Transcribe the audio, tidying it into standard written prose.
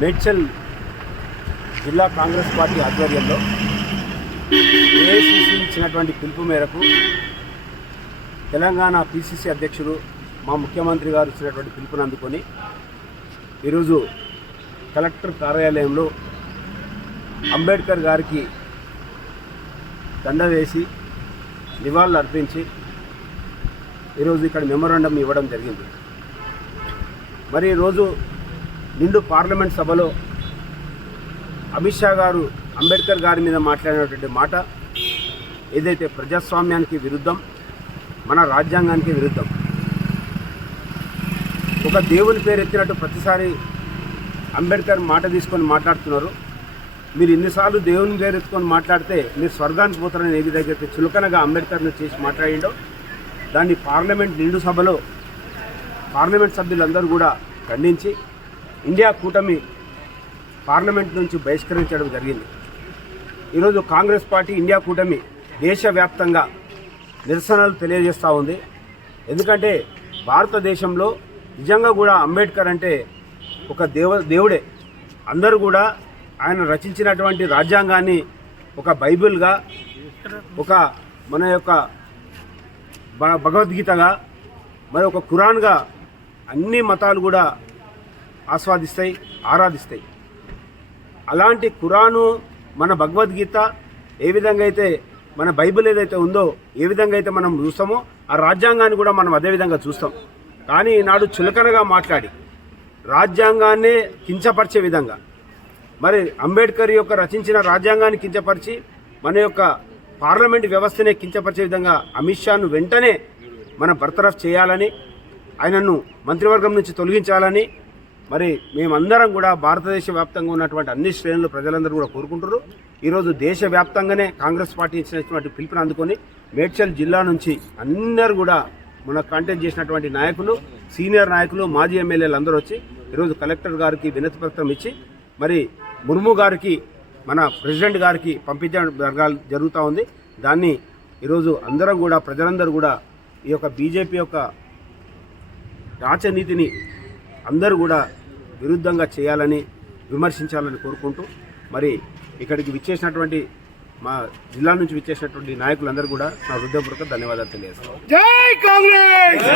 మేడ్చల్ జిల్లా కాంగ్రెస్ పార్టీ ఆధ్వర్యంలో ఏఐసిసి ఇచ్చినటువంటి పిలుపు మేరకు తెలంగాణ పిసిసి అధ్యక్షుడు మా ముఖ్యమంత్రి గారు ఇచ్చినటువంటి పిలుపును అందుకొని ఈరోజు కలెక్టర్ కార్యాలయంలో అంబేద్కర్ గారికి దండ వేసి నివాళులు అర్పించి ఈరోజు ఇక్కడ మెమోరాండం ఇవ్వడం జరిగింది. మరి ఈరోజు నిండు పార్లమెంట్ సభలో అమిత్ షా గారు అంబేద్కర్ గారి మీద మాట్లాడినటువంటి మాట ఏదైతే ప్రజాస్వామ్యానికి విరుద్ధం, మన రాజ్యాంగానికి విరుద్ధం. ఒక దేవుని పేరు ఎత్తినట్టు ప్రతిసారి అంబేద్కర్ మాట తీసుకొని మాట్లాడుతున్నారు. మీరు ఇన్నిసార్లు దేవుని పేరు ఎత్తుకొని మాట్లాడితే మీరు స్వర్గానికి పోతారని ఏ విధంగా అయితే చులకనగా అంబేద్కర్ను చేసి మాట్లాడిండో దాన్ని పార్లమెంట్ నిండు సభలో పార్లమెంట్ సభ్యులందరూ కూడా ఖండించి ఇండియా కూటమి పార్లమెంట్ నుంచి బహిష్కరించడం జరిగింది. ఈరోజు కాంగ్రెస్ పార్టీ ఇండియా కూటమి దేశవ్యాప్తంగా నిరసనలు తెలియజేస్తూ ఉంది. ఎందుకంటే భారతదేశంలో నిజంగా కూడా అంబేద్కర్ అంటే ఒక దేవుడే. అందరూ కూడా ఆయన రచించినటువంటి రాజ్యాంగాన్ని ఒక బైబిల్గా, ఒక మన యొక్క భగవద్గీతగా, మరి ఒక ఖురాన్గా అన్ని మతాలు కూడా ఆస్వాదిస్తాయి, ఆరాధిస్తాయి. అలాంటి ఖురాను, మన భగవద్గీత ఏ విధంగా అయితే మన బైబిల్ ఏదైతే ఉందో ఏ విధంగా అయితే మనం చూస్తామో ఆ రాజ్యాంగాన్ని కూడా మనం అదే విధంగా చూస్తాం. కానీ ఈనాడు చులకనగా మాట్లాడి రాజ్యాంగాన్నే కించపరిచే విధంగా, మరి అంబేద్కర్ యొక్క రచించిన రాజ్యాంగాన్ని కించపరిచి మన యొక్క పార్లమెంట్ వ్యవస్థనే కించపరిచే విధంగా అమిత్ షాను వెంటనే మన బర్తరఫ్ చేయాలని, ఆయనను మంత్రివర్గం నుంచి తొలగించాలని మరి మేమందరం కూడా భారతదేశ వ్యాప్తంగా ఉన్నటువంటి అన్ని శ్రేణులు ప్రజలందరూ కూడా కోరుకుంటున్నారు. ఈరోజు దేశవ్యాప్తంగానే కాంగ్రెస్ పార్టీ ఇచ్చినటువంటి పిలుపుని అందుకొని మేడ్చల్ జిల్లా నుంచి అందరూ కూడా మన కాంటాక్ట్ చేసినటువంటి నాయకులు, సీనియర్ నాయకులు, మాజీ ఎమ్మెల్యేలు అందరూ వచ్చి ఈరోజు కలెక్టర్ గారికి వినతి పత్రం ఇచ్చి మరి ముర్ము గారికి, మన ప్రెసిడెంట్ గారికి పంపించడం జరుగుతూ ఉంది. దాన్ని ఈరోజు అందరం కూడా ప్రజలందరూ కూడా ఈ యొక్క బీజేపీ యొక్క రాచనీతిని అందరూ కూడా విరుద్ధంగా చేయాలని, విమర్శించాలని కోరుకుంటూ మరి ఇక్కడికి విచ్చేసినటువంటి మా జిల్లా నుంచి విచ్చేసినటువంటి నాయకులందరూ కూడా నా హృదయపూర్వక ధన్యవాదాలు తెలియజేస్తాను. జై కాంగ్రెస్.